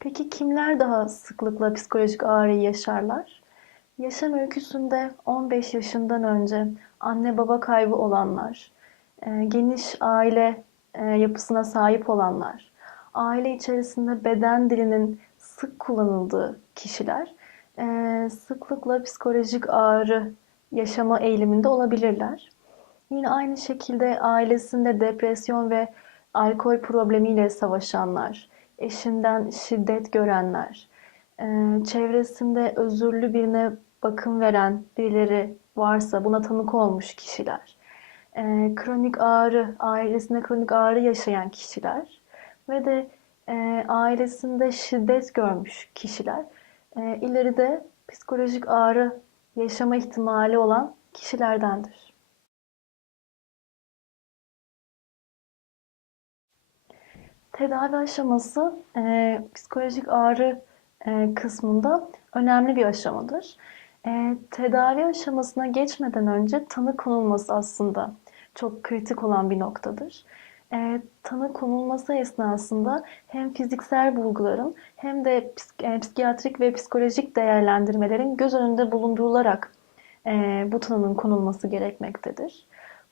Peki kimler daha sıklıkla psikolojik ağrıyı yaşarlar? Yaşam öyküsünde 15 yaşından önce anne baba kaybı olanlar, e, geniş aile e, yapısına sahip olanlar, aile içerisinde beden dilinin sık kullanıldığı kişiler e, sıklıkla psikolojik ağrı yaşama eğiliminde olabilirler. Yine aynı şekilde ailesinde depresyon ve alkol problemiyle savaşanlar, eşinden şiddet görenler, e, çevresinde özürlü birine bakım veren birileri varsa buna tanık olmuş kişiler, e, kronik ağrı, ailesinde kronik ağrı yaşayan kişiler ve de e, ailesinde şiddet görmüş kişiler ileride psikolojik ağrı yaşama ihtimali olan kişilerdendir. Tedavi aşaması e, psikolojik ağrı e, kısmında önemli bir aşamadır. E, tedavi aşamasına geçmeden önce tanı konulması aslında çok kritik olan bir noktadır. E, tanı konulması esnasında hem fiziksel bulguların hem de psik- e, psikiyatrik ve psikolojik değerlendirmelerin göz önünde bulundurularak e, bu tanının konulması gerekmektedir.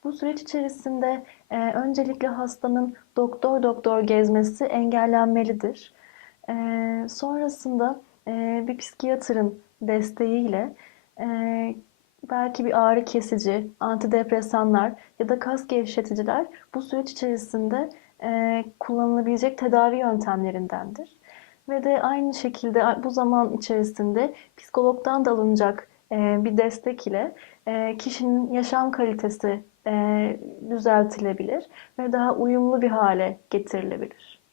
Bu süreç içerisinde e, öncelikle hastanın doktor doktor gezmesi engellenmelidir. E, sonrasında e, bir psikiyatrın desteğiyle e, belki bir ağrı kesici, antidepresanlar ya da kas gevşeticiler bu süreç içerisinde e, kullanılabilecek tedavi yöntemlerindendir. Ve de aynı şekilde bu zaman içerisinde psikologdan da alınacak bir destek ile e, kişinin yaşam kalitesi e, düzeltilebilir ve daha uyumlu bir hale getirilebilir.